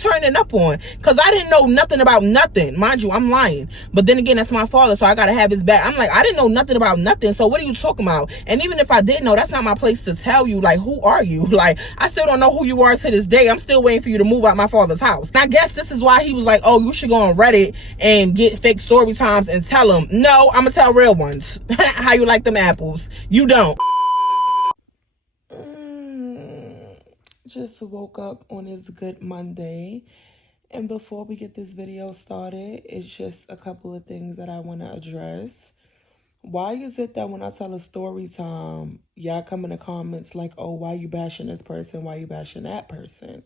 turning up on? Because I didn't know nothing about nothing. Mind you, I'm lying. But then again, that's my father, so I got to have his back. I'm like, I didn't know nothing about nothing, so what are you talking about? And even if I did know, that's not my place to tell you, like, who are you? Like, I still don't know who you are to this day. I'm still waiting for you to move out my father's house. And I guess this is why he was like, oh, you should go on Reddit and get fake story times and tell them. No, I'm going to tell real ones. How you like them apples? You don't. Just woke up on this good Monday. And before we get this video started, it's just a couple of things that I want to address. Why is it that when I tell a story time, y'all come in the comments like, oh, why you bashing this person? Why you bashing that person?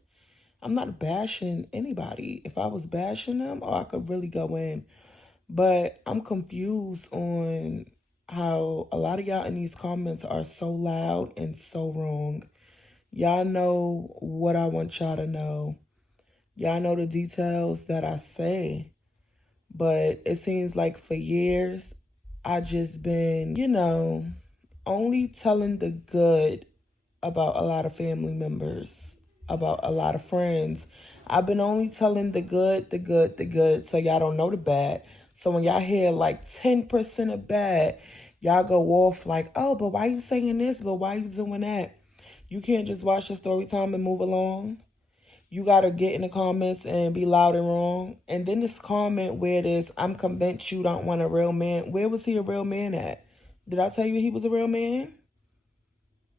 I'm not bashing anybody. If I was bashing them, oh, I could really go in. But I'm confused on how a lot of y'all in these comments are so loud and so wrong. Y'all know what I want y'all to know. Y'all know the details that I say. But it seems like for years, I just been, only telling the good about a lot of family members, about a lot of friends. I've been only telling the good, so y'all don't know the bad. So when y'all hear like 10% of bad, y'all go off like, oh, but why you saying this? But why you doing that? You can't just watch the story time and move along. You got to get in the comments and be loud and wrong. And then this comment where it is, I'm convinced you don't want a real man. Where was he a real man at? Did I tell you he was a real man?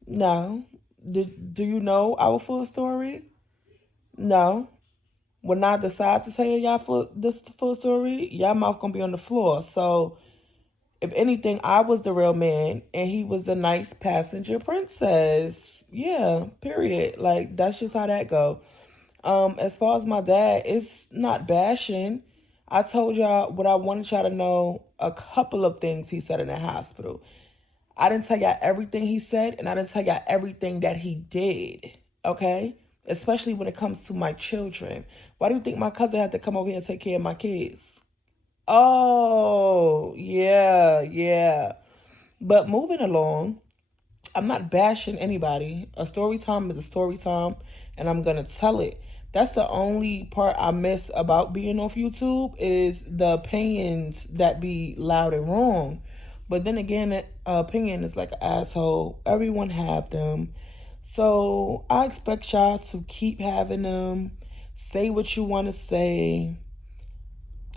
No. Do you know our full story? No. When I decide to tell y'all this full story, y'all mouth going to be on the floor. So if anything, I was the real man and he was a nice passenger princess. Yeah, period. Like, that's just how that go. As far as my dad, it's not bashing. I told y'all what I wanted y'all to know, a couple of things he said in the hospital. I didn't tell y'all everything he said, and I didn't tell y'all everything that he did, okay? Especially when it comes to my children. Why do you think my cousin had to come over here and take care of my kids? Oh, yeah. But moving along, I'm not bashing anybody. A story time is a story time, and I'm going to tell it. That's the only part I miss about being off YouTube is the opinions that be loud and wrong. But then again, opinion is like an asshole. Everyone have them. So I expect y'all to keep having them. Say what you want to say.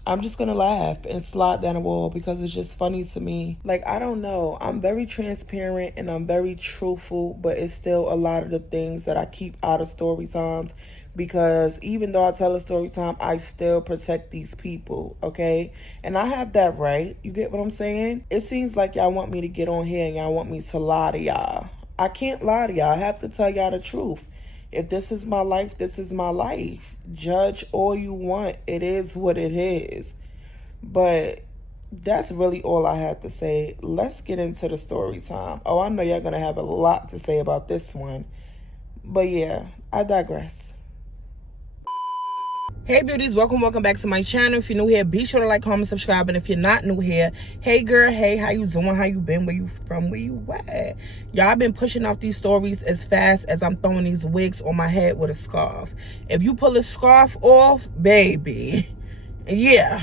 I'm just going to laugh and slide down the wall because it's just funny to me. Like, I don't know. I'm very transparent and I'm very truthful, but it's still a lot of the things that I keep out of story times because even though I tell a story time, I still protect these people, okay? And I have that right. You get what I'm saying? It seems like y'all want me to get on here and y'all want me to lie to y'all. I can't lie to y'all. I have to tell y'all the truth. If this is my life, this is my life. Judge all you want. It is what it is. But that's really all I had to say. Let's get into the story time. Oh, I know y'all going to have a lot to say about this one. But yeah, I digress. Hey beauties, welcome back to my channel. If you're new here, be sure to like, comment, subscribe. And if you're not new here, hey girl, hey, how you doing? How you been? Where you from? Where you at? Y'all been pushing out these stories as fast as I'm throwing these wigs on my head with a scarf. If you pull a scarf off, baby, yeah.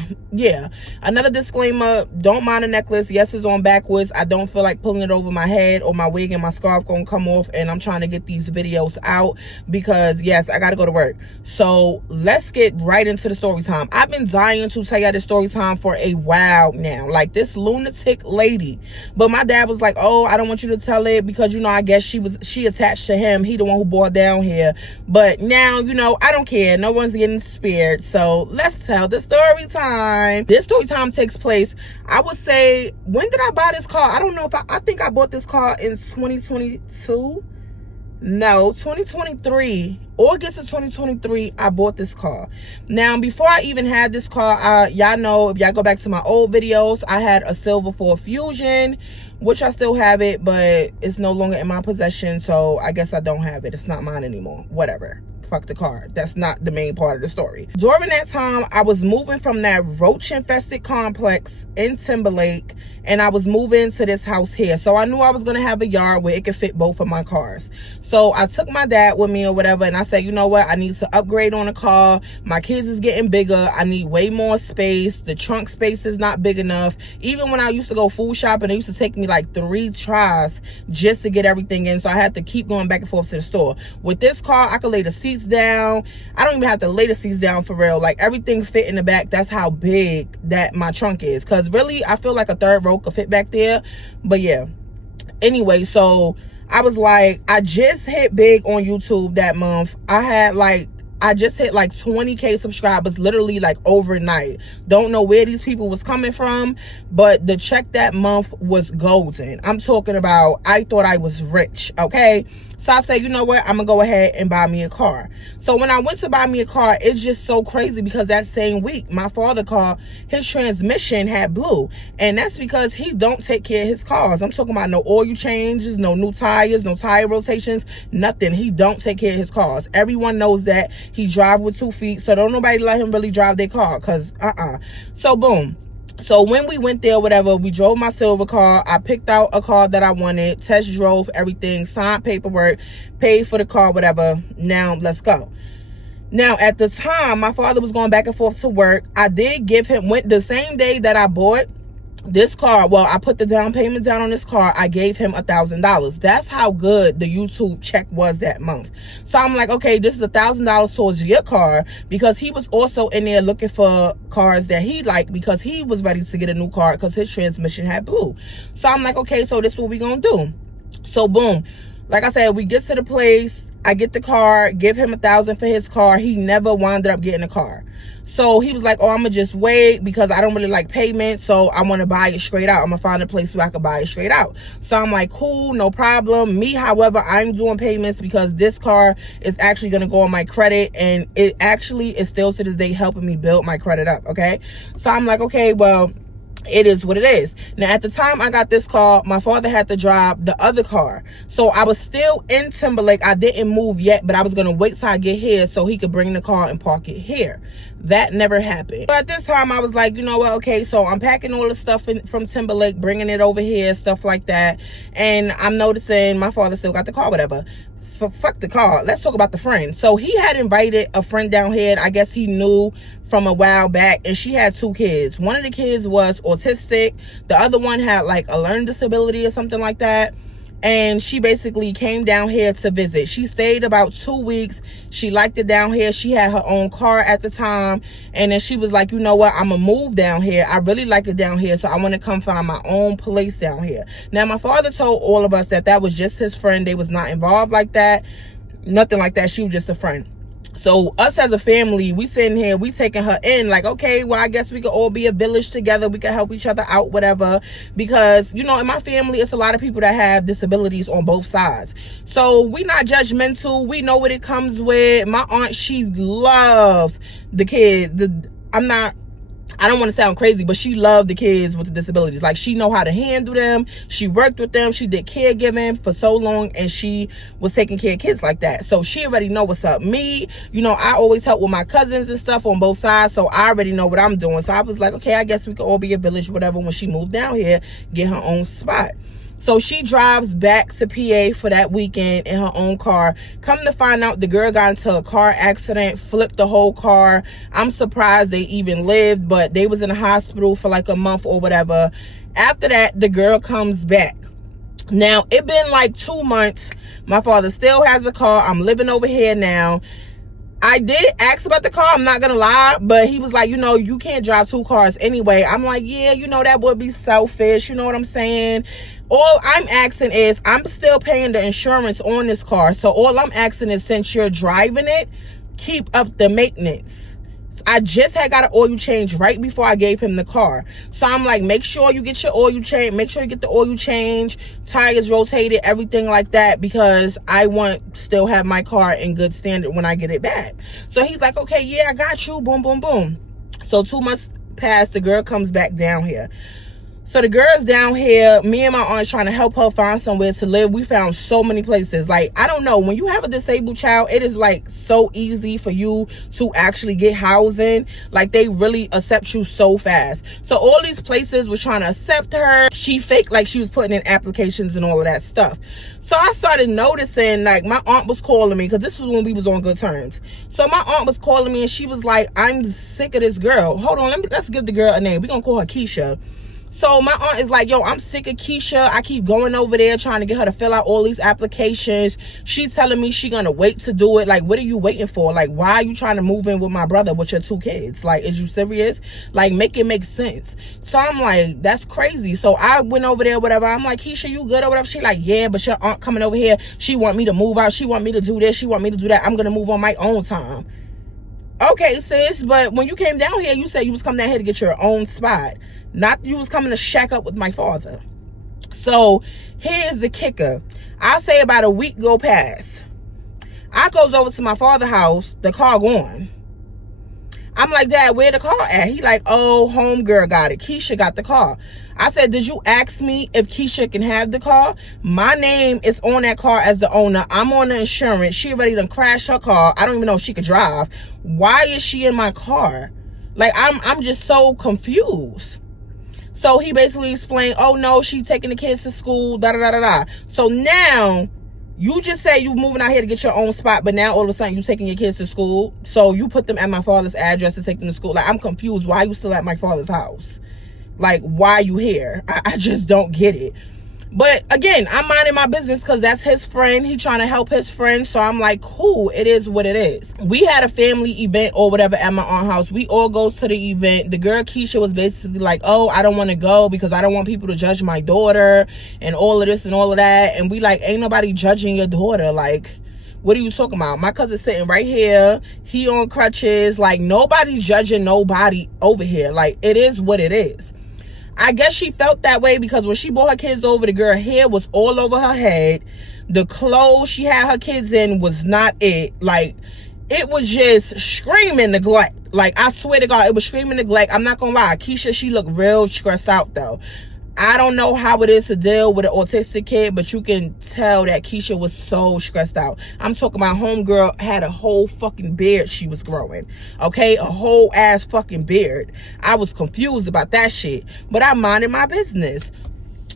Another disclaimer, don't mind a necklace. Yes, it's on backwards. I don't feel like pulling it over my head or my wig and my scarf gonna come off, and I'm trying to get these videos out because yes, I gotta go to work. So let's get right into the story time. I've been dying to tell y'all the story time for a while now, like this lunatic lady, but my dad was like, oh, I don't want you to tell it because I guess she attached to him. He the one who brought down here. But now I don't care. No one's getting spared, so let's tell the story time. This story time takes place, I would say, when did I buy this car? I don't know if I think I bought this car in 2022. No, 2023. August of 2023, I bought this car. Now, before I even had this car, y'all know, if y'all go back to my old videos, I had a silver Ford Fusion, which I still have it, but it's no longer in my possession, so I guess I don't have it. It's not mine anymore. Whatever. Fuck the car. That's not the main part of the story. During that time, I was moving from that roach-infested complex in Timberlake, and I was moving to this house here. So I knew I was going to have a yard where it could fit both of my cars. So I took my dad with me or whatever, and I said, you know what, I need to upgrade on the car. My kids is getting bigger. I need way more space. The trunk space is not big enough. Even when I used to go food shopping, it used to take me like 3 tries just to get everything in. So I had to keep going back and forth to the store. With this car, I could lay the seats down. I don't even have to lay the seats down for real. Like, everything fit in the back. That's how big that my trunk is. Because really, I feel like a 3rd row could fit back there. But yeah. Anyway, so I was like, I just hit big on YouTube that month. I just hit like 20K subscribers literally like overnight. Don't know where these people was coming from, but the check that month was golden. I'm talking about, I thought I was rich, okay? So I said, you know what, I'm gonna go ahead and buy me a car. So when I went to buy me a car, it's just so crazy because that same week, my father car, his transmission had blew. And that's because he don't take care of his cars. I'm talking about no oil changes, no new tires, no tire rotations, nothing. He don't take care of his cars. Everyone knows that. He drive with 2 feet, so don't nobody let him really drive their car, because So boom. So when we went there, whatever, we drove my silver car. I picked out a car that I wanted, test drove everything, signed paperwork, paid for the car, whatever. Now let's go. Now, at the time, my father was going back and forth to work. I did give him, went the same day that I bought this car, well, I put the down payment down on this car, I gave him $1,000. That's how good the YouTube check was that month. So I'm like, okay, this is $1,000 towards your car, because he was also in there looking for cars that he liked, because he was ready to get a new car because his transmission had blew. So I'm like, okay, so this is what we gonna do. So boom, like I said, we get to the place, I get the car, give him $1,000 for his car. He never wound up getting a car. So he was like, oh, I'm going to just wait because I don't really like payment. So I want to buy it straight out. I'm going to find a place where I can buy it straight out. So I'm like, cool, no problem. Me, however, I'm doing payments because this car is actually going to go on my credit. And it actually is still to this day helping me build my credit up. Okay. So I'm like, okay, well, it is what it is. Now, at the time I got this car, my father had to drive the other car. So I was still in Timberlake. I didn't move yet, but I was going to wait till I get here so he could bring the car and park it here. That never happened. But at this time, I was like, you know what? Okay, so I'm packing all the stuff from Timberlake, bringing it over here, stuff like that. And I'm noticing my father still got the car, whatever. Fuck the car. Let's talk about the friend. So he had invited a friend down here. I guess he knew from a while back, and she had 2 kids. One of the kids was autistic. The other one had like a learning disability or something like that. And she basically came down here to visit. She stayed about 2 weeks. She liked it down here. She had her own car at the time. And then she was like, you know what? I'm going to move down here. I really like it down here. So I want to come find my own place down here. Now, my father told all of us that that was just his friend. They was not involved like that. Nothing like that. She was just a friend. So us as a family, we sitting here, we taking her in like, okay, well, I guess we could all be a village together. We could help each other out, whatever. Because, you know, in my family, it's a lot of people that have disabilities on both sides. So we not judgmental. We know what it comes with. My aunt, she loves the kids. I don't want to sound crazy, but she loved the kids with the disabilities. Like, she know how to handle them. She worked with them. She did caregiving for so long, and she was taking care of kids like that. So she already know what's up. Me, you know, I always help with my cousins and stuff on both sides, so I already know what I'm doing. So I was like, okay, I guess we could all be a village, whatever, when she moved down here, get her own spot. So she drives back to PA for that weekend in her own car. Come to find out, the girl got into a car accident, flipped the whole car. I'm surprised they even lived, but they was in the hospital for like a month or whatever. After that, the girl comes back. Now, it been like 2 months. My father still has a car. I'm living over here now. I did ask about the car, I'm not gonna lie, but he was like, you know, you can't drive 2 cars anyway. I'm like, yeah, you know, that would be selfish, you know what I'm saying? All I'm asking is, I'm still paying the insurance on this car, so all I'm asking is, since you're driving it, keep up the maintenance. I just had got an oil change right before I gave him the car. So I'm like, make sure you get your oil change. Make sure you get the oil change, tires rotated, everything like that, because I want still have my car in good standard when I get it back. So he's like, okay, yeah, I got you. Boom, boom, boom. So 2 months passed. The girl comes back down here. So the girls down here, me and my aunt trying to help her find somewhere to live. We found so many places. Like, I don't know. When you have a disabled child, it is like so easy for you to actually get housing. Like, they really accept you so fast. So all these places was trying to accept her. She faked like she was putting in applications and all of that stuff. So I started noticing, like, my aunt was calling me, because this was when we was on good terms. So my aunt was calling me and she was like, I'm sick of this girl. Hold on, let's give the girl a name. We're going to call her Keisha. So my aunt is like, yo, I'm sick of Keisha. I keep going over there trying to get her to fill out all these applications. She telling me she gonna wait to do it. Like, what are you waiting for? Like, why are you trying to move in with my brother with your 2 kids? Like, is you serious? Like, make it make sense. So I'm like, that's crazy. So I went over there, whatever. I'm like, Keisha, you good or whatever? She like, yeah, but your aunt coming over here. She want me to move out. She want me to do this. She want me to do that. I'm gonna move on my own time. Okay, sis, but when you came down here, you said you was coming down here to get your own spot. Not you was coming to shack up with my father. So here's the kicker. I say about a week go past. I goes over to my father's house, the car gone. I'm like, Dad, where the car at? He like, oh, homegirl got it. Keisha got the car. I said, did you ask me if Keisha can have the car? My name is on that car as the owner. I'm on the insurance. She already done crashed her car. I don't even know if she could drive. Why is she in my car? Like, I'm just so confused. So he basically explained, oh no, she taking the kids to school, da da da da da. So now, you just say you moving out here to get your own spot, but now all of a sudden you taking your kids to school. So you put them at my father's address to take them to school. Like, I'm confused. Why are you still at my father's house? Like, why are you here? I just don't get it. But again, I'm minding my business because that's his friend. He trying to help his friend. So I'm like, cool, it is what it is. We had a family event or whatever at my aunt's house. We all goes to the event. The girl Keisha was basically like, oh, I don't want to go because I don't want people to judge my daughter and all of this and all of that. And we like, ain't nobody judging your daughter. Like, what are you talking about? My cousin's sitting right here. He on crutches. Like, nobody's judging nobody over here. Like, it is what it is. I guess she felt that way because when she brought her kids over, the girl hair was all over her head. The clothes she had her kids in was not it. Like, it was just screaming neglect. Like, I swear to God, it was screaming neglect. I'm not gonna lie. Keisha, she looked real stressed out though. I don't know how it is to deal with an autistic kid, but you can tell that Keisha was so stressed out. I'm talking about homegirl had a whole fucking beard she was growing. Okay? A whole ass fucking beard. I was confused about that shit, but I minded my business.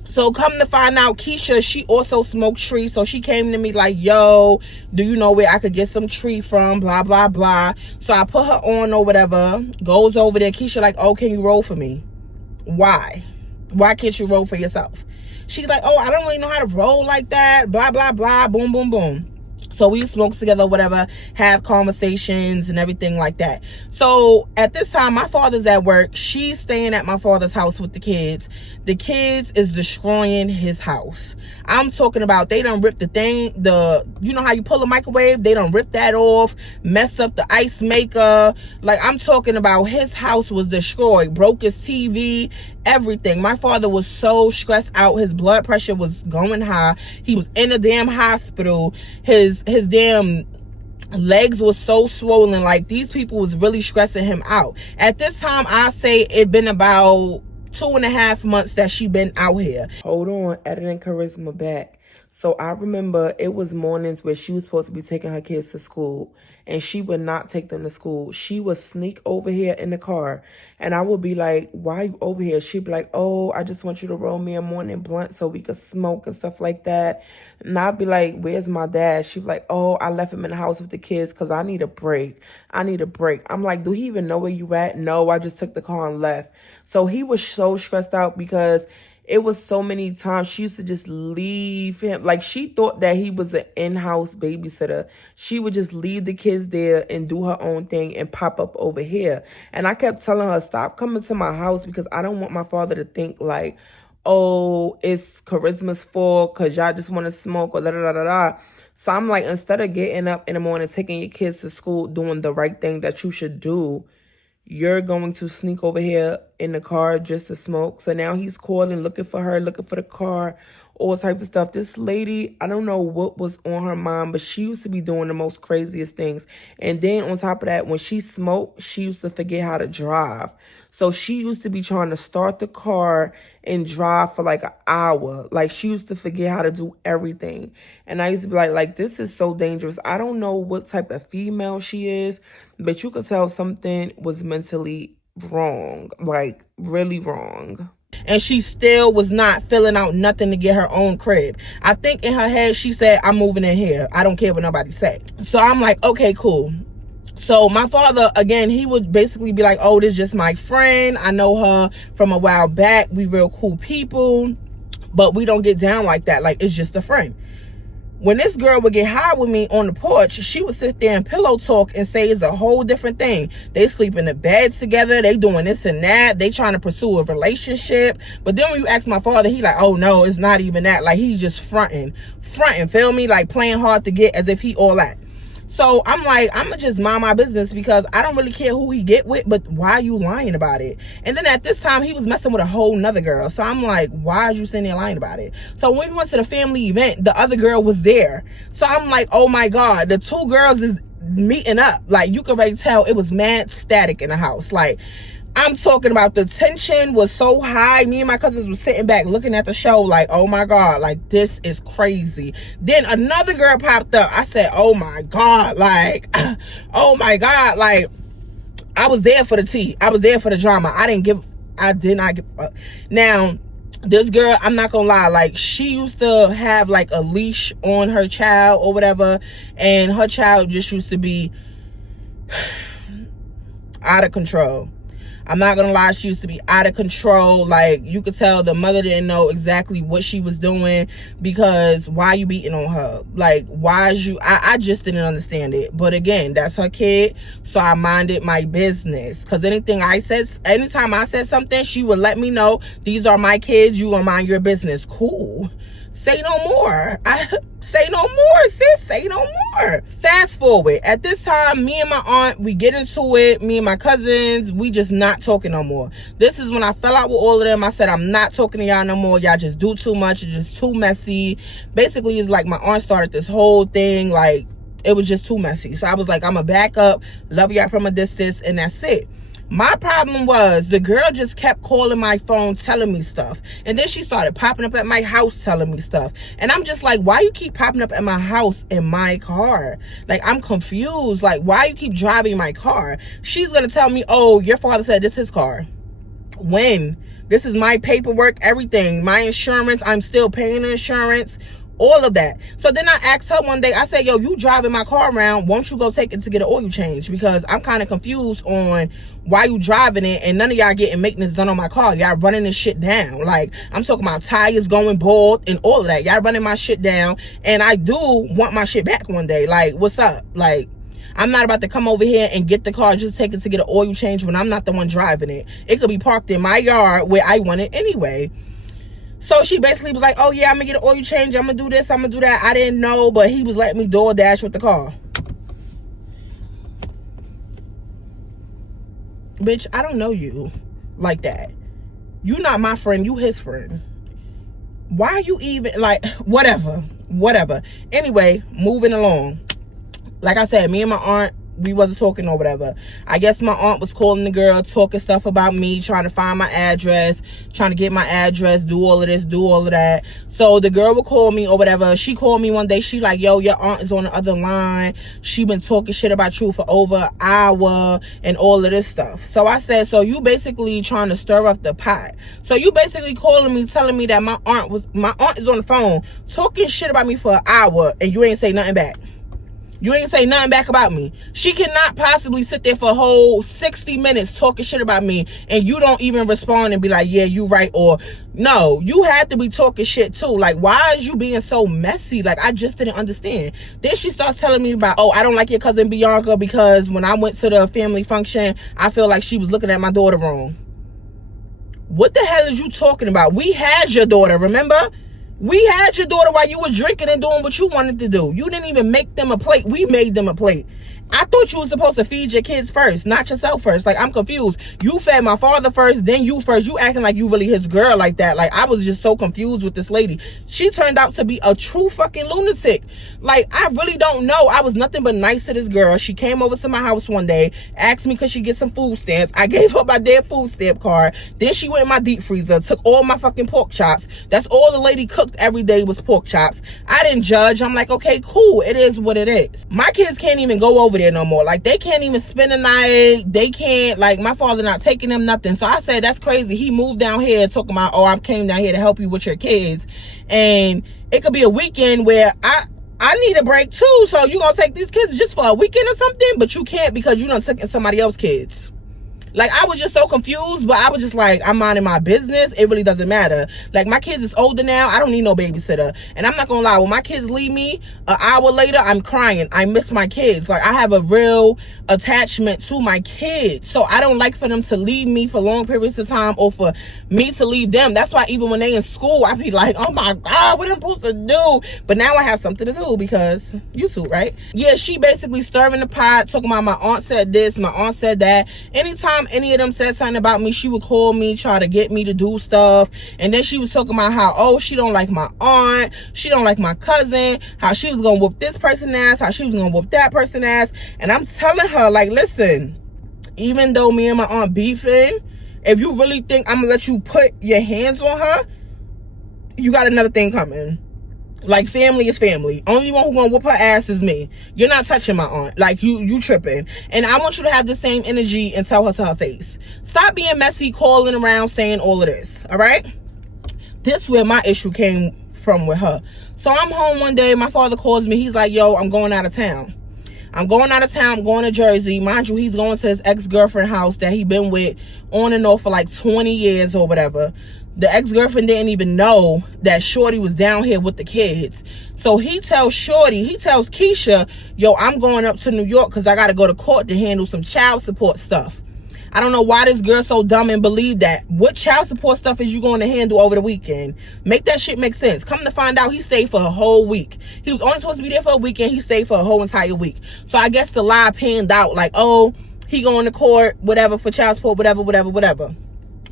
So come to find out, Keisha, she also smoked tree. So she came to me like, yo, do you know where I could get some tree from? Blah, blah, blah. So I put her on or whatever. Goes over there. Keisha like, oh, can you roll for me? Why? Why can't you roll for yourself? She's like, oh, I don't really know how to roll like that. Blah, blah, blah. Boom, boom, boom. So we smoke together, whatever, have conversations and everything like that. So at this time, my father's at work. She's staying at my father's house with the kids. The kids is destroying his house. I'm talking about they done ripped the thing, you know how you pull a microwave? They done ripped that off, messed up the ice maker. Like, I'm talking about his house was destroyed, broke his TV, everything. My father was so stressed out. His blood pressure was going high. He was in a damn hospital. His damn legs was so swollen. Like, these people was really stressing him out. At this time, I say it been about 2.5 months that she been out here. Hold on, editing Charisma back. So I remember it was mornings where she was supposed to be taking her kids to school, and she would not take them to school. She would sneak over here in the car, and I would be like, why are you over here? She'd be like, oh, I just want you to roll me a morning blunt so we could smoke and stuff like that. And I'd be like, where's my dad? She'd be like, oh, I left him in the house with the kids because I need a break. I need a break. I'm like, do he even know where you at? No, I just took the car and left. So he was so stressed out because it was so many times she used to just leave him. Like, she thought that he was an in-house babysitter. She would just leave the kids there and do her own thing and pop up over here. And I kept telling her, stop coming to my house because I don't want my father to think like, oh, it's Charisma's fault because y'all just want to smoke or da-da-da-da-da. So I'm like, instead of getting up in the morning, taking your kids to school, doing the right thing that you should do, you're going to sneak over here in the car just to smoke. So now he's calling, looking for her, looking for the car, all types of stuff. This lady, I don't know what was on her mind, but she used to be doing the most craziest things. And then on top of that, when she smoked, she used to forget how to drive. So she used to be trying to start the car and drive for like an hour. Like, she used to forget how to do everything. And I used to be like, this is so dangerous. I don't know what type of female she is, but you could tell something was mentally wrong, like really wrong. And she still was not filling out nothing to get her own crib. I think in her head she said, I'm moving in here, I don't care what nobody say. So I'm like, okay, cool. So my father, again, he would basically be like, oh, this is just my friend, I know her from a while back, we real cool people, but we don't get down like that, like it's just a friend. When this girl would get high with me on the porch, she would sit there and pillow talk and say it's a whole different thing. They sleep in the bed together. They doing this and that. They trying to pursue a relationship. But then when you ask my father, he like, oh no, it's not even that. Like, he just fronting, feel me? Like playing hard to get as if he all that. So I'm like, I'm gonna just mind my business because I don't really care who he get with, but why are you lying about it? And then at this time, he was messing with a whole nother girl. So I'm like, why are you sitting there lying about it? So when we went to the family event, the other girl was there. So I'm like, oh my God, the two girls is meeting up. Like, you could already tell it was mad static in the house. Like, I'm talking about the tension was so high. Me and my cousins were sitting back looking at the show like, oh my God, like this is crazy. Then another girl popped up. I said, oh my God, like, oh my God, like, I was there for the tea. I was there for the drama. I did not give up. Now, this girl, I'm not gonna lie, like, she used to have like a leash on her child or whatever, and her child just used to be out of control. I'm not gonna lie, she used to be out of control. Like, you could tell the mother didn't know exactly what she was doing, because why you beating on her? Like, why is you, I just didn't understand it. But again, that's her kid, so I minded my business. Because anytime I said something, she would let me know, these are my kids, you gonna mind your business. Cool. Say no more. Say no more, sis. Say no more. Fast forward. At this time, me and my aunt, we get into it. Me and my cousins, we just not talking no more. This is when I fell out with all of them. I said, I'm not talking to y'all no more. Y'all just do too much. It's just too messy. Basically, it's like my aunt started this whole thing. Like, it was just too messy. So I was like, I'm going to back up, love y'all from a distance, and that's it. My problem was the girl just kept calling my phone telling me stuff, and then she started popping up at my house telling me stuff, and I'm just like, why you keep popping up at my house in my car? Like, I'm confused. Like, why you keep driving my car? She's gonna tell me, oh, your father said this is his car. When? This is my paperwork, everything, my insurance, I'm still paying the insurance, all of that. So then I asked her one day, I said, yo, you driving my car around, won't you go take it to get an oil change? Because I'm kind of confused on why you driving it and none of y'all getting maintenance done on my car. Y'all running this shit down. Like, I'm talking about tires going bald and all of that. Y'all running my shit down, and I do want my shit back one day. Like, what's up? Like, I'm not about to come over here and get the car, just take it to get an oil change when I'm not the one driving it. It could be parked in my yard where I want it anyway. So she basically was like, oh yeah, I'm gonna get an oil change, I'm gonna do this, I'm gonna do that. I didn't know, but he was letting me DoorDash with the car. Bitch, I don't know you like that. You not my friend, you his friend. Why you even, like, whatever. Anyway, moving along. Like I said, me and my aunt, we wasn't talking or whatever. I guess my aunt was calling the girl, talking stuff about me, trying to find my address, trying to get my address, do all of this, do all of that. So the girl would call me or whatever. She called me one day. She like, yo, your aunt is on the other line. She been talking shit about you for over an hour and all of this stuff. So I said, so you basically trying to stir up the pot. So you basically calling me, telling me that my aunt is on the phone talking shit about me for an hour and you ain't say nothing back. You ain't say nothing back about me. She cannot possibly sit there for a whole 60 minutes talking shit about me and you don't even respond and be like, yeah, you right. Or no, you had to be talking shit too. Like, why is you being so messy? Like, I just didn't understand. Then she starts telling me about, oh, I don't like your cousin Bianca because when I went to the family function, I feel like she was looking at my daughter wrong. What the hell is you talking about? We had your daughter, remember? We had your daughter while you were drinking and doing what you wanted to do. You didn't even make them a plate. We made them a plate. I thought you were supposed to feed your kids first, not yourself first. Like, I'm confused. You fed my father first, then you first. You acting like you really his girl like that. Like, I was just so confused with this lady. She turned out to be a true fucking lunatic. Like, I really don't know. I was nothing but nice to this girl. She came over to my house one day, asked me could she get some food stamps. I gave her my dead food stamp card. Then she went in my deep freezer, took all my fucking pork chops. That's all the lady cooked every day was pork chops. I didn't judge. I'm like, okay, cool. It is what it is. My kids can't even go over there no more. Like, they can't even spend the night. They can't, like, my father not taking them nothing. So I said, that's crazy. He moved down here talking about, oh, I came down here to help you with your kids. And it could be a weekend where I need a break too. So you gonna take these kids just for a weekend or something? But you can't because you done took somebody else's kids. Like, I was just so confused, but I was just like, I'm minding my business. It really doesn't matter. Like, my kids is older now. I don't need no babysitter. And I'm not gonna lie, when my kids leave me an hour later, I'm crying. I miss my kids. Like, I have a real attachment to my kids. So I don't like for them to leave me for long periods of time or for me to leave them. That's why even when they in school, I be like, oh my God, what am I supposed to do? But now I have something to do because YouTube, right? Yeah, she basically stirring the pot, talking about my aunt said this, my aunt said that. Anytime any of them said something about me, she would call me, try to get me to do stuff. And then she was talking about how, oh, she don't like my aunt, she don't like my cousin, how she was gonna whoop this person ass, how she was gonna whoop that person ass. And I'm telling her, like, listen, even though me and my aunt beefing, if you really think I'm gonna let you put your hands on her, you got another thing coming. Like, family is family. Only one who gonna whoop her ass is me. You're not touching my aunt. Like, you tripping. And I want you to have the same energy and tell her to her face. Stop being messy, calling around, saying all of this. All right? This is where my issue came from with her. So I'm home one day. My father calls me. He's like, yo, I'm going out of town. I'm going out of town. I'm going to Jersey. Mind you, he's going to his ex-girlfriend house that he been with on and off for like 20 years or whatever. The ex-girlfriend didn't even know that Shorty was down here with the kids. So he tells Shorty, he tells Keisha, yo, I'm going up to New York because I got to go to court to handle some child support stuff. I don't know why this girl's so dumb and believe that. What child support stuff is you going to handle over the weekend? Make that shit make sense. Come to find out, he stayed for a whole week. He was only supposed to be there for a weekend. He stayed for a whole entire week. So I guess the lie panned out like, oh, he going to court, whatever, for child support, whatever.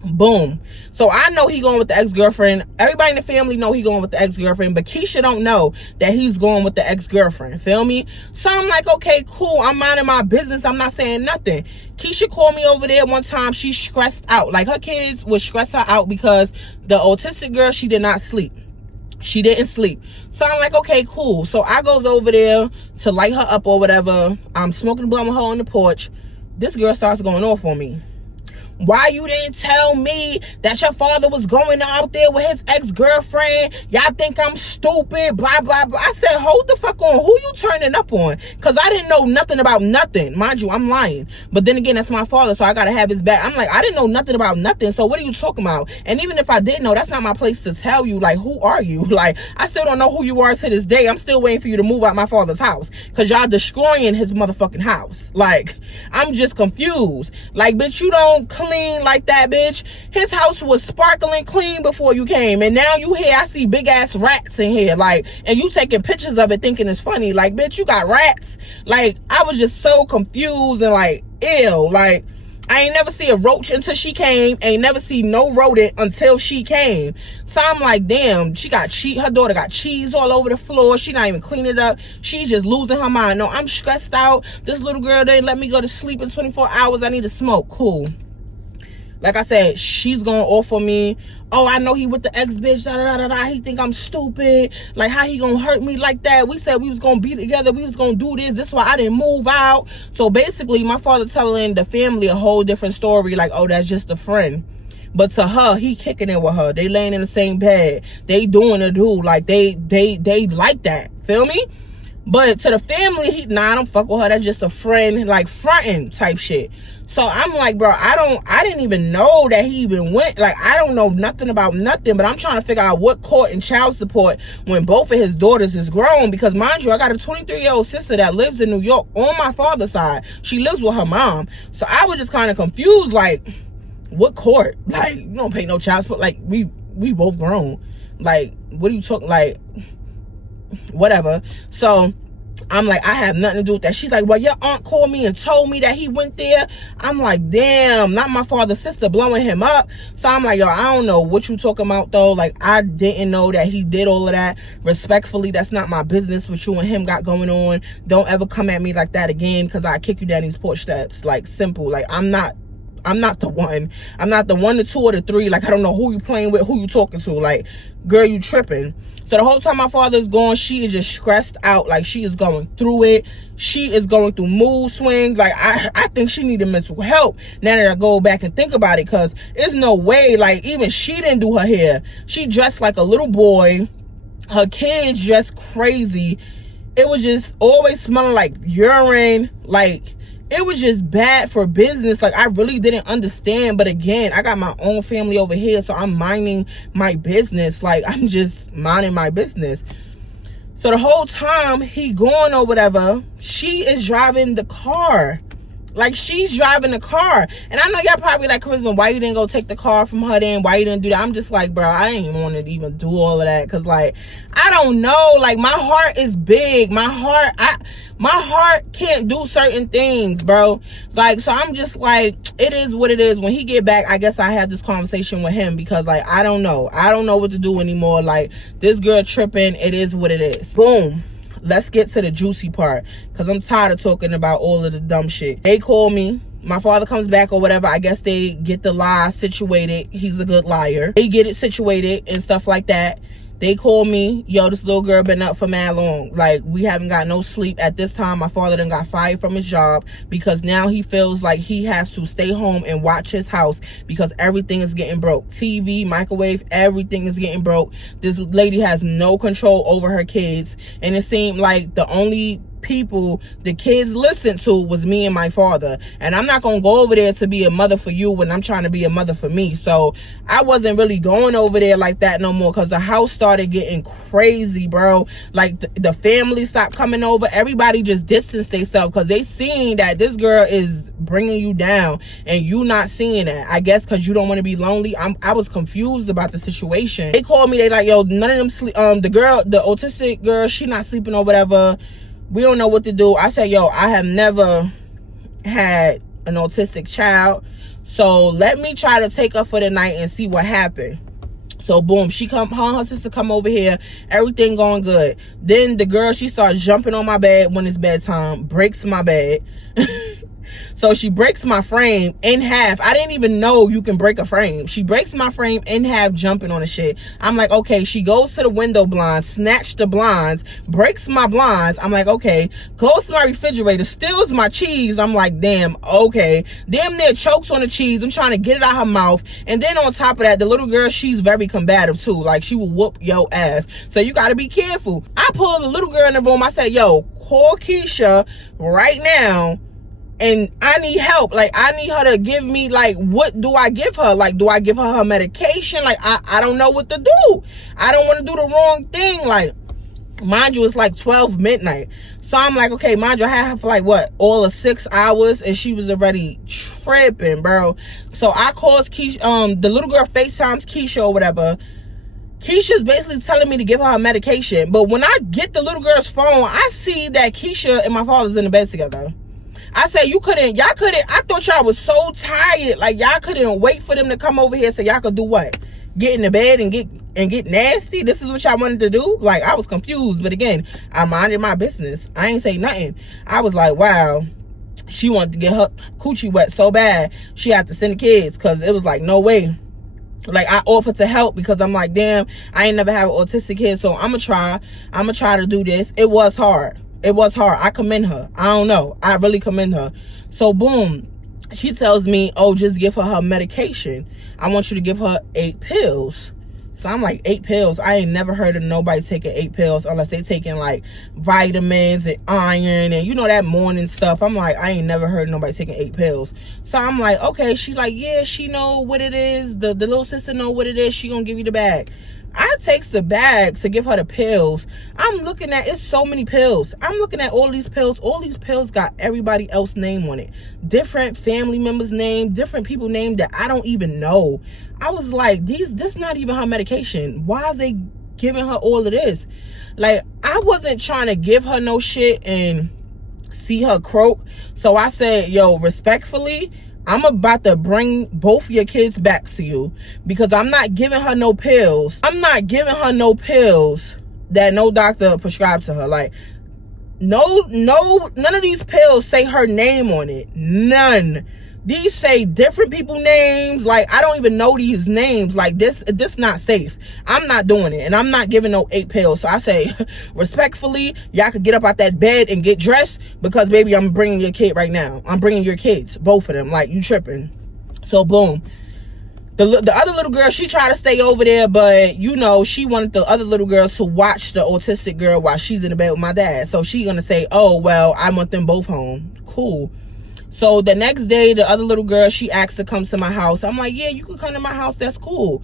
Boom. So I know he going with the ex-girlfriend. Everybody in the family know he going with the ex-girlfriend, but Keisha don't know that he's going with the ex-girlfriend. Feel me? So I'm like, okay, cool. I'm minding my business. I'm not saying nothing. Keisha called me over there one time. She stressed out. Like, her kids would stress her out because the autistic girl, she did not sleep. She didn't sleep. So I'm like, okay, cool. So I goes over there to light her up or whatever. I'm smoking a blunt with her on the porch. This girl starts going off on me. Why you didn't tell me that your father was going out there with his ex-girlfriend? Y'all think I'm stupid, blah, blah, blah. I said, hold the fuck on. Who you turning up on? Because I didn't know nothing about nothing. Mind you, I'm lying. But then again, that's my father, so I got to have his back. I'm like, I didn't know nothing about nothing, so what are you talking about? And even if I didn't know, that's not my place to tell you, like, who are you? Like, I still don't know who you are to this day. I'm still waiting for you to move out my father's house because y'all destroying his motherfucking house. Like, I'm just confused. Like, bitch, you don't clean like that, bitch. His house was sparkling clean before you came, and now you here, I see big ass rats in here, like, and you taking pictures of it thinking it's funny. Like, bitch, you got rats. Like, I was just so confused and like, ew. Like, I ain't never see a roach until she came. Ain't never see no rodent until she came. So I'm like, damn, her daughter got cheese all over the floor. She not even cleaning it up. She's just losing her mind. No, I'm stressed out. This little girl didn't let me go to sleep in 24 hours. I need to smoke. Cool. Like I said, she's going off on me. Oh, I know he with the ex-bitch, da-da-da-da-da. He think I'm stupid. Like, how he gonna hurt me like that? We said we was gonna be together. We was gonna do this. This is why I didn't move out. So basically, my father telling the family a whole different story. Like, oh, that's just a friend. But to her, he kicking it with her. They laying in the same bed. They doing a do. Like, they like that. Feel me? But to the family, I don't fuck with her. That's just a friend, like fronting type shit. So I'm like, bro, I didn't even know that he even went. Like, I don't know nothing about nothing, but I'm trying to figure out what court and child support when both of his daughters is grown. Because mind you, I got a 23-year-old sister that lives in New York on my father's side. She lives with her mom. So I was just kind of confused, like, what court? Like, you don't pay no child support. Like, we both grown. Like, what are you talking, like, whatever. So I'm like, I have nothing to do with that. She's like, well, your aunt called me and told me that he went there. I'm like, damn, not my father's sister blowing him up. So I'm like, yo, I don't know what you talking about though. Like, I didn't know that he did all of that. Respectfully, that's not my business what you and him got going on. Don't ever come at me like that again, because I kick you down these porch steps. Like, simple. Like, I'm not the one. I'm not the one, the two, or the three. Like, I don't know who you playing with, who you talking to. Like, girl, you tripping. So the whole time my father's gone, she is just stressed out. Like, she is going through it. She is going through mood swings. Like, I think she needed mental help now that I go back and think about it, because there's no way. Like, even she didn't do her hair. She dressed like a little boy. Her kids just crazy. It was just always smelling like urine. Like, it was just bad for business. Like, I really didn't understand. But again, I got my own family over here, so I'm minding my business. Like, I'm just minding my business. So the whole time he going or whatever, she is driving the car. Like, she's driving the car. And I know y'all probably like, Charisma, why you didn't go take the car from her then? Why you didn't do that? I'm just like, bro, I didn't even want to even do all of that. Because, like, I don't know. Like, my heart is big. My heart can't do certain things, bro. Like, so I'm just like, it is what it is. When he get back, I guess I have this conversation with him, because, like, I don't know. I don't know what to do anymore. Like, this girl tripping. It is what it is. Boom. Let's get to the juicy part, because I'm tired of talking about all of the dumb shit. They call me. My father comes back or whatever. I guess they get the lie situated. He's a good liar. They get it situated and stuff like that. They call me, yo, this little girl been up for mad long. Like, we haven't got no sleep. At this time, my father done got fired from his job, because now he feels like he has to stay home and watch his house, because everything is getting broke. TV, microwave, everything is getting broke. This lady has no control over her kids. And it seemed like the only people the kids listened to was me and my father. And I'm not gonna go over there to be a mother for you when I'm trying to be a mother for me. So I wasn't really going over there like that no more, because the house started getting crazy, bro. Like, the family stopped coming over. Everybody just distanced themselves, because they seen that this girl is bringing you down and you not seeing that. I guess because you don't want to be lonely. I was confused about the situation. They called me. They like, yo, none of them sleep. The girl, the autistic girl, she not sleeping or whatever. We don't know what to do. I said, yo, I have never had an autistic child, so let me try to take her for the night and see what happened. So boom, her and her sister come over here, everything going good. Then the girl, she starts jumping on my bed when it's bedtime, breaks my bed. So she breaks my frame in half. I didn't even know you can break a frame. She breaks my frame in half, jumping on the shit. I'm like, okay. She goes to the window blinds, snatch the blinds, breaks my blinds. I'm like, okay. Goes to my refrigerator, steals my cheese. I'm like, damn, okay. Damn near chokes on the cheese. I'm trying to get it out her mouth. And then on top of that, the little girl, she's very combative too. Like, she will whoop your ass. So you got to be careful. I pulled the little girl in the room. I said, yo, call Keisha right now. And I need help. Like, I need her to give me, like, what do I give her? Like, do I give her medication? Like, I don't know what to do. I don't want to do the wrong thing. Like, mind you, it's like 12 midnight. So I'm like, okay, mind you, I had her for like, what, all of 6 hours, and she was already tripping, bro. So I called Keisha, the little girl FaceTimes Keisha or whatever. Keisha's basically telling me to give her medication. But when I get the little girl's phone, I see that Keisha and my father's in the bed together. I said, y'all couldn't, I thought y'all was so tired. Like, y'all couldn't wait for them to come over here so y'all could do what? Get in the bed and get nasty? This is what y'all wanted to do? Like, I was confused. But again, I minded my business. I ain't say nothing. I was like, wow. She wanted to get her coochie wet so bad, she had to send the kids, because it was like, no way. Like, I offered to help, because I'm like, damn, I ain't never had an autistic kid, so I'm gonna try to do this. It was hard. It was hard. I commend her. I don't know. I really commend her. So boom, she tells me, oh, just give her medication. I want you to give her 8 pills. So I'm like, 8 pills? I ain't never heard of nobody taking 8 pills unless they taking like vitamins and iron and, you know, that morning stuff. I'm like, I ain't never heard of nobody taking 8 pills. So I'm like, okay. She's like, yeah, she know what it is. The little sister know what it is. She gonna give you the bag. I takes the bag to give her the pills. I'm looking at, it's so many pills. I'm looking at all these pills. All these pills got everybody else's name on it. Different family members' name, different people name that I don't even know. I was like, this not even her medication. Why is they giving her all of this? Like, I wasn't trying to give her no shit and see her croak. So I said, yo, respectfully, I'm about to bring both your kids back to you, because I'm not giving her no pills. I'm not giving her no pills that no doctor prescribed to her. Like, no, none of these pills say her name on it. None. These say different people names. Like, I don't even know these names. Like, this not safe. I'm not doing it, and I'm not giving no 8 pills. So I say, respectfully, y'all could get up out that bed and get dressed, because baby, I'm bringing your kid right now. I'm bringing your kids, both of them. Like, you tripping. So boom. The other little girl, she tried to stay over there, but, you know, she wanted the other little girls to watch the autistic girl while she's in the bed with my dad. So she gonna say, oh, well, I want them both home. Cool. So the next day, the other little girl, she asked to come to my house. I'm like, yeah, you can come to my house. That's cool.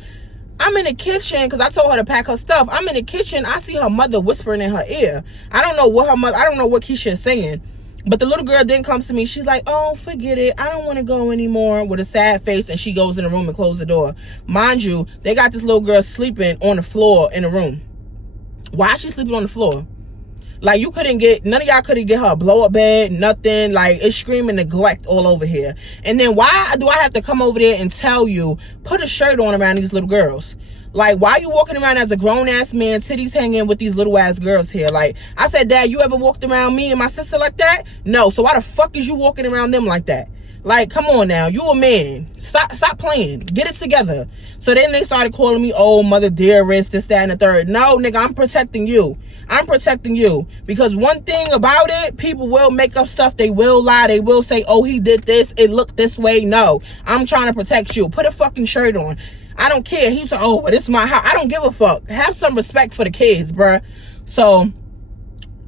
I'm in the kitchen, because I told her to pack her stuff. I'm in the kitchen. I see her mother whispering in her ear. I don't know what Keisha is saying. But the little girl then comes to me. She's like, oh, forget it. I don't want to go anymore, with a sad face. And she goes in the room and closes the door. Mind you, they got this little girl sleeping on the floor in the room. Why is she sleeping on the floor? Like, none of y'all couldn't get her a blow-up bed, nothing. Like, it's screaming neglect all over here. And then why do I have to come over there and tell you, put a shirt on around these little girls? Like, why are you walking around as a grown-ass man, titties hanging, with these little-ass girls here? Like, I said, Dad, you ever walked around me and my sister like that? No. So why the fuck is you walking around them like that? Like, come on now. You a man. Stop playing. Get it together. So then they started calling me, oh, mother dearest, this, that, and the third. No, nigga, I'm protecting you. I'm protecting you. Because one thing about it, people will make up stuff. They will lie. They will say, oh, he did this. It looked this way. No, I'm trying to protect you. Put a fucking shirt on. I don't care. He was like, oh, this is my house. I don't give a fuck. Have some respect for the kids, bruh. So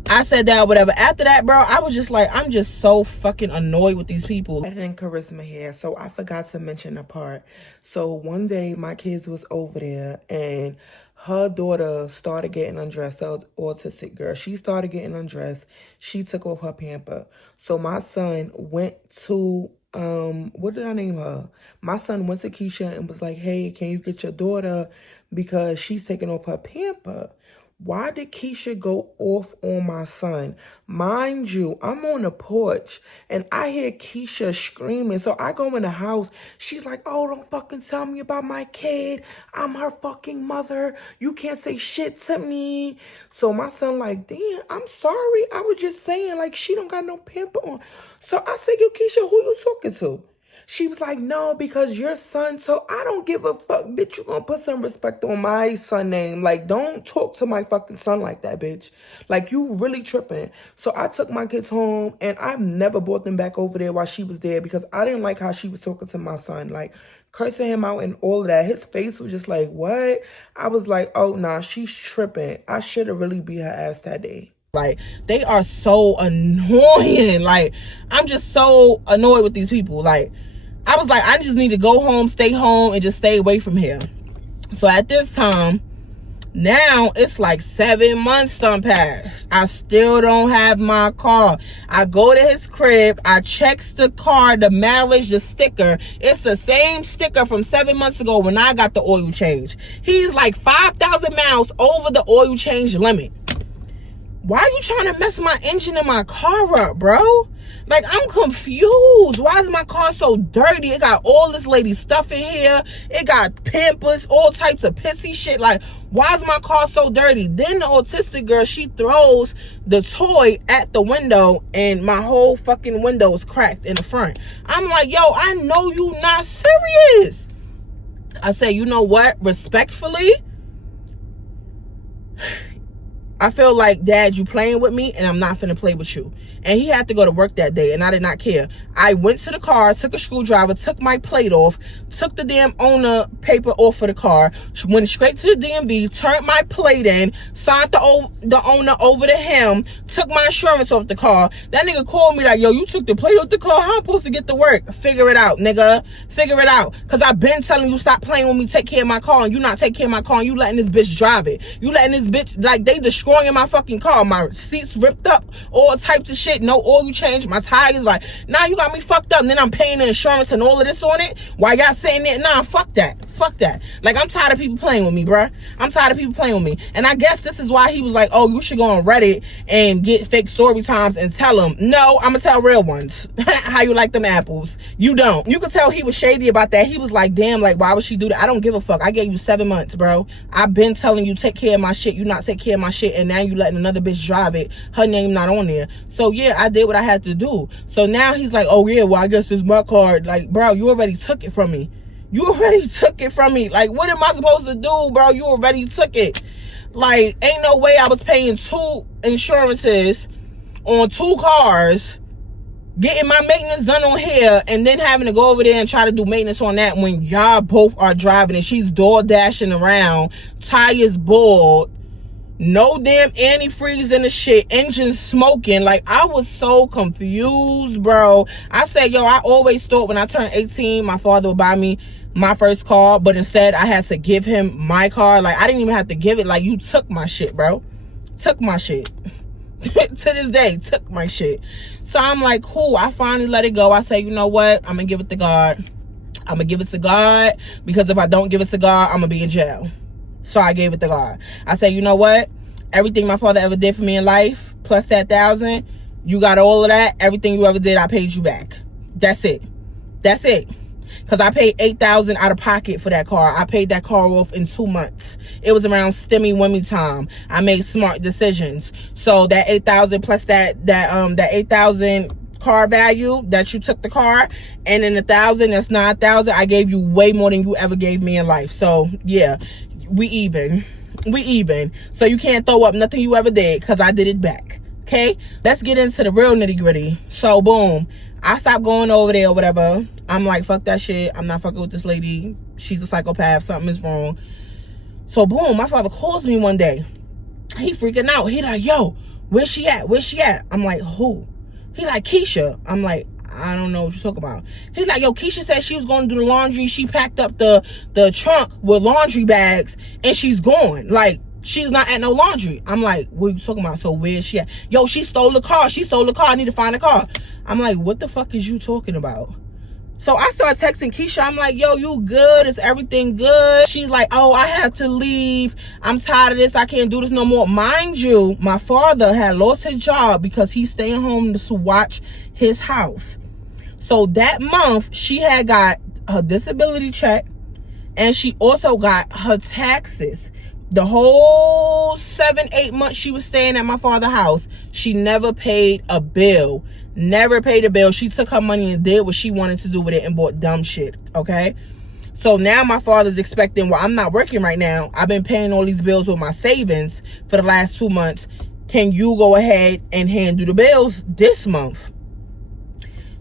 I said that, whatever. After that, bro, I was just like, I'm just so fucking annoyed with these people. And Charisma here, so I forgot to mention a part. So one day my kids was over there, and her daughter started getting undressed. The autistic girl, she started getting undressed. She took off her pamper. So my son went to what did I name her? My son went to Keisha and was like, hey, can you get your daughter, because she's taking off her pamper. Why did Keisha go off on my son? Mind you, I'm on the porch and I hear Keisha screaming. So I go in the house. She's like, oh, don't fucking tell me about my kid. I'm her fucking mother. You can't say shit to me. So my son like, damn, I'm sorry. I was just saying, like, she don't got no pamper on. So I said, yo, Keisha, who you talking to? She was like, no, because your son, so I don't give a fuck, bitch. You gonna put some respect on my son name. Like, don't talk to my fucking son like that, bitch. Like, you really tripping. So I took my kids home, and I've never brought them back over there while she was there, because I didn't like how she was talking to my son. Like, cursing him out and all of that. His face was just like, what? I was like, oh, nah, she's tripping. I should have really beat her ass that day. Like, they are so annoying. Like, I'm just so annoyed with these people. Like, I was like, I just need to go home, stay home, and just stay away from here. So at this time, now it's like 7 months done passed. I still don't have my car. I go to his crib. I checks the car, the mileage, the sticker. It's the same sticker from 7 months ago when I got the oil change. He's like 5,000 miles over the oil change limit. Why are you trying to mess my engine in my car up, bro? Like, I'm confused. Why is my car so dirty? It got all this lady stuff in here. It got Pampers, all types of pissy shit. Like, why is my car so dirty? Then the autistic girl, she throws the toy at the window, and my whole fucking window is cracked in the front. I'm like, yo, I know you not serious. I say, you know what? Respectfully, I feel like, Dad, you playing with me, and I'm not finna play with you. And he had to go to work that day, and I did not care. I went to the car, took a screwdriver, took my plate off, took the damn owner paper off of the car, went straight to the DMV, turned my plate in, signed the owner over to him, took my insurance off the car. That nigga called me like, yo, you took the plate off the car? How I'm supposed to get to work? Figure it out, nigga. Figure it out. Because I've been telling you, stop playing with me, take care of my car, and you not taking care of my car, and you letting this bitch drive it. You letting this bitch, like, they destroying my fucking car. My seats ripped up, all types of shit, no oil change, my tires, like, nah, you got me fucked up, and then I'm paying the insurance and all of this on it while y'all saying that. Nah, fuck that. Fuck that. Like, I'm tired of people playing with me, bruh. I'm tired of people playing with me. And I guess this is why he was like, oh, you should go on Reddit and get fake story times and tell them. No, I'm gonna tell real ones. How you like them apples? You don't. You could tell he was shady about that. He was like, damn, like, why would she do that? I don't give a fuck. I gave you 7 months, bro. I've been telling you, take care of my shit. You not take care of my shit, and now you letting another bitch drive it. Her name not on there. So yeah, I did what I had to do. So now he's like, oh yeah, well, I guess it's my card. Like, bro, you already took it from me. You already took it from me. Like, what am I supposed to do, bro? You already took it. Like, ain't no way I was paying 2 insurances on 2 cars, getting my maintenance done on here, and then having to go over there and try to do maintenance on that when y'all both are driving and she's door dashing around, tires boiled, no damn antifreeze in the shit, engine smoking. Like, I was so confused, bro. I said, yo, I always thought when I turned 18, my father would buy me my first car, but instead I had to give him my car. Like, I didn't even have to give it. Like, you took my shit, bro. Took my shit. To this day, took my shit. So I'm like, cool. I finally let it go. I say, you know what? I'm gonna give it to God. I'm gonna give it to God, because if I don't give it to God, I'm gonna be in jail. So I gave it to God. I said, you know what? Everything my father ever did for me in life, plus that 1,000, you got all of that. Everything you ever did, I paid you back. That's it. That's it. Because I paid $8,000 out of pocket for that car. I paid that car off in 2 months. It was around stimmy wimmy time. I made smart decisions. So that $8,000 plus that 8,000 car value that you took the car, and then 1,000, that's 9,000. I gave you way more than you ever gave me in life. So yeah, we even. We even. So you can't throw up nothing you ever did, because I did it back. Okay, let's get into the real nitty gritty. So boom, I stopped going over there or whatever. I'm like, fuck that shit. I'm not fucking with this lady. She's a psychopath. Something is wrong. So boom, my father calls me one day. He freaking out. He like, yo, where's she at? Where's she at? I'm like, who? He like, Keisha. I'm like, I don't know what you're talking about. He's like, yo, Keisha said she was going to do the laundry. She packed up the trunk with laundry bags and she's gone. Like, she's not at no laundry. I'm like, what are you talking about? So where is she at? Yo, she stole the car. She stole the car. I need to find the car. I'm like, what the fuck is you talking about? So I start texting Keisha. I'm like, yo, you good? Is everything good? She's like, oh, I have to leave. I'm tired of this. I can't do this no more. Mind you, my father had lost his job because he's staying home to watch his house. So that month, she had got her disability check, and she also got her taxes. The whole 7-8 months she was staying at my father's house, she never paid a bill. Never paid a bill. She took her money and did what she wanted to do with it and bought dumb shit, okay? So now my father's expecting, well, I'm not working right now. I've been paying all these bills with my savings for the last 2 months. Can you go ahead and handle the bills this month?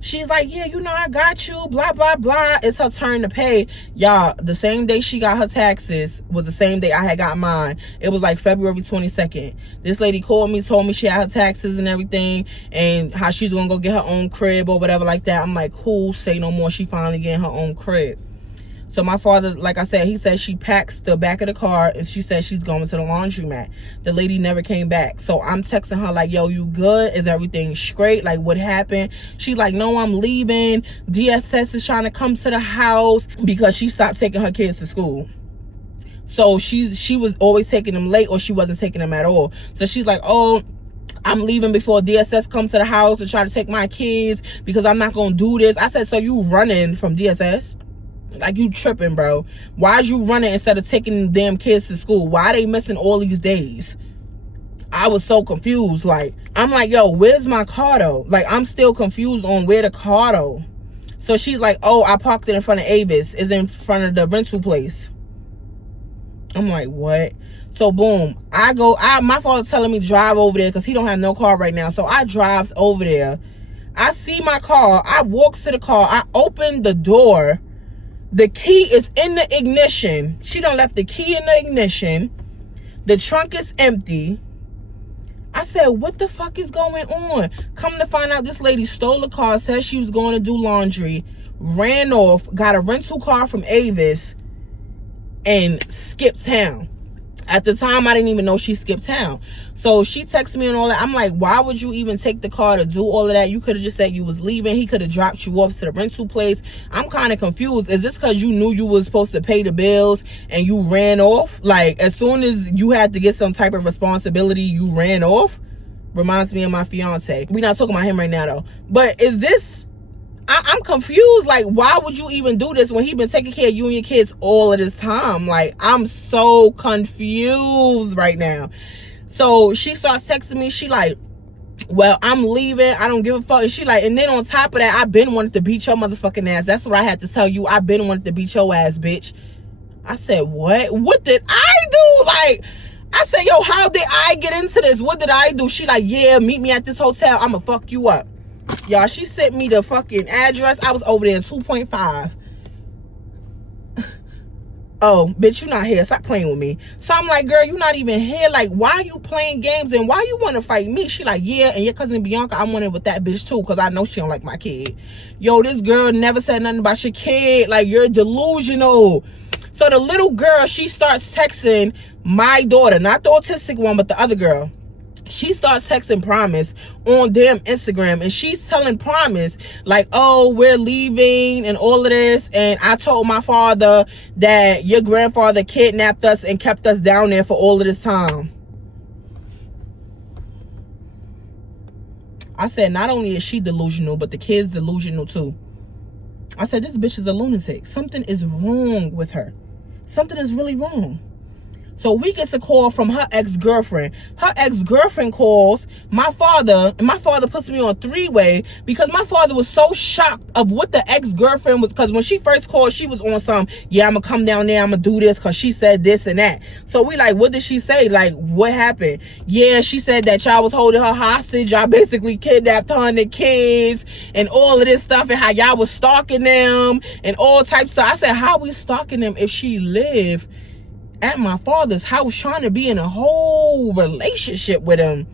She's like, yeah, you know, I got you, blah, blah, blah. It's her turn to pay. Y'all, the same day she got her taxes was the same day I had got mine. It was like February 22nd. This lady called me, told me she had her taxes and everything, and how she's going to go get her own crib or whatever like that. I'm like, cool, say no more. She finally getting her own crib. So my father, like I said, he said she packs the back of the car and she said she's going to the laundromat. The lady never came back. So I'm texting her like, yo, you good? Is everything straight? Like, what happened? She's like, no, I'm leaving. DSS is trying to come to the house because she stopped taking her kids to school. So she was always taking them late, or she wasn't taking them at all. So she's like, oh, I'm leaving before DSS comes to the house to try to take my kids because I'm not going to do this. I said, so you running from DSS? Like, you tripping, bro. Why is you running instead of taking them damn kids to school? Why are they missing all these days? I was so confused. Like, I'm like, yo, where's my car though? Like, I'm still confused on where the car though. So she's like, oh, I parked it in front of Avis. It's in front of the rental place. I'm like, what? So boom, my father telling me drive over there because he don't have no car right now. So I drives over there. I see my car. I walks to the car. I open the door. The key is in the ignition. She done left the key in the ignition. The trunk is empty. I said, what the fuck is going on? Come to find out, this lady stole the car, said she was going to do laundry, ran off, got a rental car from Avis, and skipped town. At the time, I didn't even know she skipped town. So she texted me and all that. I'm like, why would you even take the car to do all of that? You could have just said you was leaving. He could have dropped you off to the rental place. I'm kind of confused. Is this because you knew you was supposed to pay the bills and you ran off? Like, as soon as you had to get some type of responsibility, you ran off? Reminds me of my fiance. We're not talking about him right now, though. But is this... I'm confused. Like, why would you even do this when he been taking care of you and your kids all of this time? Like, I'm so confused right now. So she starts texting me. She like, well, I'm leaving. I don't give a fuck. And she like, and then on top of that, I been wanted to beat your motherfucking ass. That's what I had to tell you. I been wanted to beat your ass, bitch. I said, what? What did I do? Like, I said, yo, how did I get into this? What did I do? She like, yeah, meet me at this hotel. I'ma fuck you up. Y'all, she sent me the fucking address. I was over there in 2.5. Oh, bitch, you not here. Stop playing with me. So I'm like, girl, you not even here. Like, why you playing games and why you want to fight me? She like, yeah, and your cousin Bianca, I wanted with that bitch too because I know she don't like my kid. Yo, this girl never said nothing about your kid. Like, you're delusional. So the little girl, she starts texting my daughter, not the autistic one, but the other girl. She starts texting Promise on damn Instagram, and she's telling Promise like, oh, we're leaving and all of this, and I told my father that your grandfather kidnapped us and kept us down there for all of this time. I said, not only is she delusional, but the kid's delusional too. I said, this bitch is a lunatic. Something is wrong with her. Something is really wrong. So we get a call from her ex-girlfriend. Her ex-girlfriend calls my father, and my father puts me on three-way because my father was so shocked of what the ex-girlfriend was. Because when she first called, she was on some, yeah, I'm going to come down there, I'm going to do this because she said this and that. So we like, what did she say? Like, what happened? Yeah, she said that y'all was holding her hostage. Y'all basically kidnapped her and the kids and all of this stuff, and how y'all was stalking them and all types of stuff. I said, how we stalking them if she lived at my father's house trying to be in a whole relationship with him?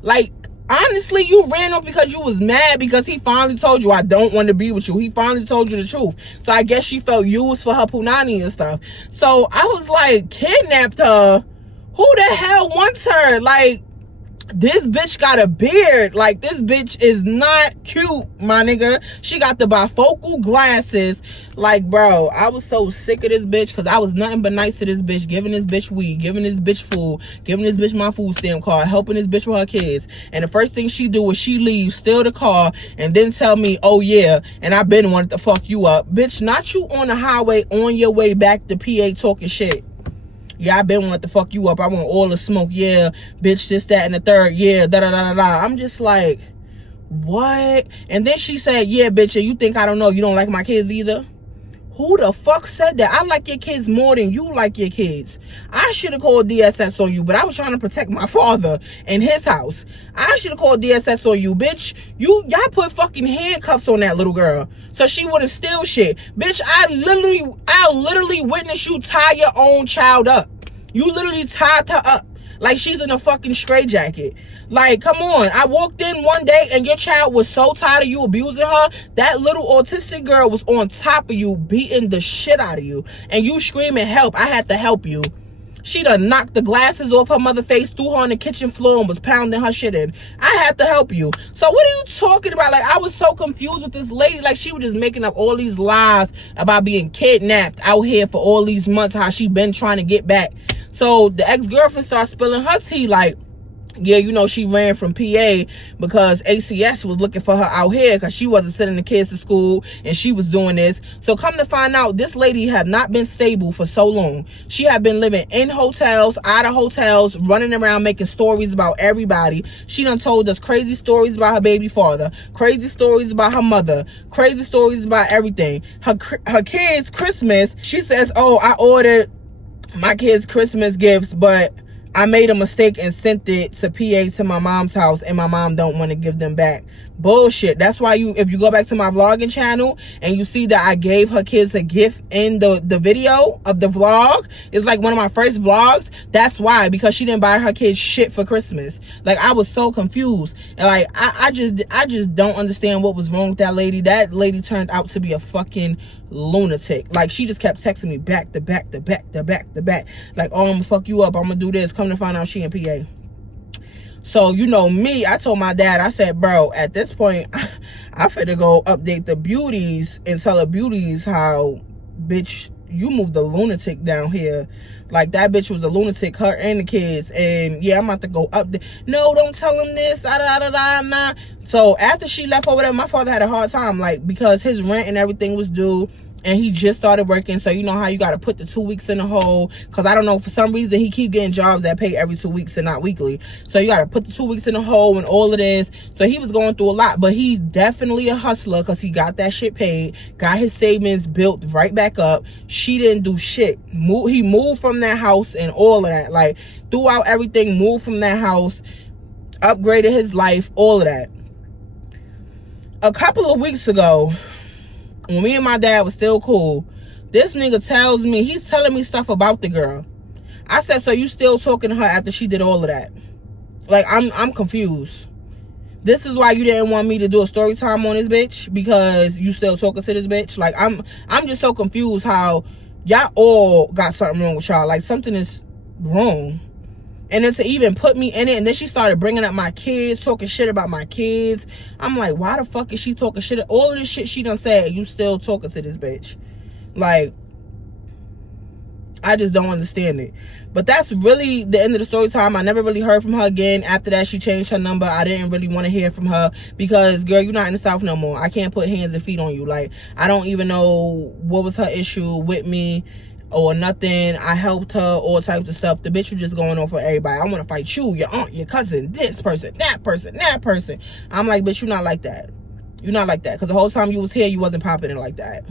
Like, honestly, you ran off because you was mad because he finally told you, I don't want to be with you. He finally told you the truth. So I guess she felt used for her punani and stuff. So I was like, kidnapped her? Who the hell wants her? Like, this bitch got a beard. Like, this bitch is not cute, my nigga. She got the bifocal glasses. Like, bro, I was so sick of this bitch because I was nothing but nice to this bitch, giving this bitch weed, giving this bitch food, giving this bitch my food stamp card, helping this bitch with her kids. And the first thing she do is she leaves, steal the car, and then tell me, oh yeah, and I been wanted to fuck you up. Bitch, not you on the highway on your way back to PA talking shit. Yeah, I been wanting to fuck you up. I want all the smoke. Yeah, bitch, this, that, and the third. Yeah, da-da-da-da-da. I'm just like, what? And then she said, yeah, bitch, and you think I don't know you don't like my kids either? Who the fuck said that? I like your kids more than you like your kids. I should have called DSS on you, but I was trying to protect my father and his house. I should have called DSS on you, bitch. Y'all put fucking handcuffs on that little girl so she wouldn't steal shit. Bitch, I literally witnessed you tie your own child up. You literally tied her up like she's in a fucking straitjacket. Like, come on. I walked in one day and your child was so tired of you abusing her. That little autistic girl was on top of you, beating the shit out of you. And you screaming, help. I had to help you. She done knocked the glasses off her mother's face, threw her on the kitchen floor, and was pounding her shit in. I had to help you. So what are you talking about? Like, I was so confused with this lady. Like, she was just making up all these lies about being kidnapped out here for all these months, how she been trying to get back. So the ex-girlfriend started spilling her tea like, yeah, you know, she ran from PA because ACS was looking for her out here because she wasn't sending the kids to school and she was doing this. So come to find out, this lady had not been stable for so long. She had been living in hotels, out of hotels, running around making stories about everybody. She done told us crazy stories about her baby father, crazy stories about her mother, crazy stories about everything. Her kids' Christmas, she says, oh, I ordered my kids' Christmas gifts, but I made a mistake and sent it to PA to my mom's house, and my mom don't want to give them back. Bullshit. That's why if you go back to my vlogging channel and you see that I gave her kids a gift in the video of the vlog, it's like one of my first vlogs. That's why, because she didn't buy her kids shit for Christmas. Like, I was so confused. And like, I just don't understand what was wrong with that lady. That lady turned out to be a fucking lunatic. Like, she just kept texting me back to back to back to back to back. Like, oh, I'm gonna fuck you up. I'm gonna do this. Come to find out she in PA. So, you know me, I told my dad, I said, bro, at this point, I finna go update the beauties and tell the beauties how, bitch, you moved the lunatic down here. Like, that bitch was a lunatic, her and the kids. And yeah, I'm about to go up there. No, don't tell him this, nah. So after she left over there, my father had a hard time, like, because his rent and everything was due. And he just started working, so you know how you got to put the 2 weeks in the hole. Because I don't know, for some reason, he keep getting jobs that pay every 2 weeks and not weekly. So you got to put the 2 weeks in the hole and all of this. So he was going through a lot. But he definitely a hustler because he got that shit paid. Got his savings built right back up. She didn't do shit. He moved from that house and all of that. Like, threw out everything, moved from that house, upgraded his life, all of that. A couple of weeks ago, when me and my dad was still cool, this nigga tells me, he's telling me stuff about the girl. I said, so you still talking to her after she did all of that? Like, I'm confused. This is why you didn't want me to do a story time on this bitch, because you still talking to this bitch? Like, I'm just so confused how y'all all got something wrong with y'all. Like, something is wrong. And then to even put me in it, and then she started bringing up my kids, talking shit about my kids. I'm like, why the fuck is she talking shit? All of this shit she done said, you still talking to this bitch. Like, I just don't understand it. But that's really the end of the story time. I never really heard from her again. After that, she changed her number. I didn't really want to hear from her because, girl, you're not in the South no more. I can't put hands and feet on you. Like, I don't even know what was her issue with me or nothing. I helped her, all types of stuff. The bitch was just going on for everybody. I want to fight you, your aunt, your cousin, this person, that person, that person. I'm like, bitch, you're not like that. You're not like that. Because the whole time you was here, you wasn't popping it like that.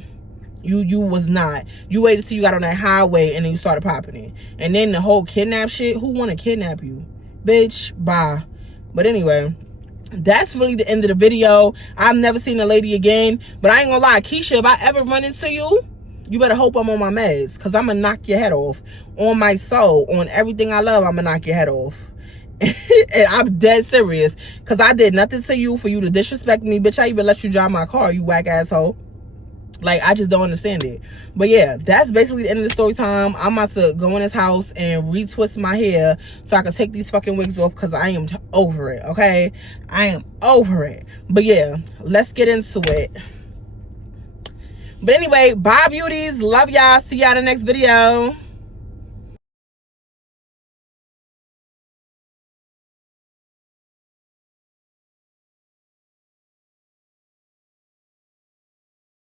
You was not. You waited till you got on that highway and then you started popping it. And then the whole kidnap shit, who want to kidnap you? Bitch, bye. But anyway, that's really the end of the video. I've never seen a lady again. But I ain't gonna lie, Keisha, if I ever run into you, you better hope I'm on my meds, because I'm going to knock your head off. On my soul, on everything I love, I'm going to knock your head off. And I'm dead serious, because I did nothing to you for you to disrespect me. Bitch, I even let you drive my car, you whack asshole. Like, I just don't understand it. But yeah, that's basically the end of the story time. I'm about to go in his house and retwist my hair so I can take these fucking wigs off, because I am over it, okay? I am over it. But yeah, let's get into it. But anyway, bye beauties, love y'all, see y'all in the next video.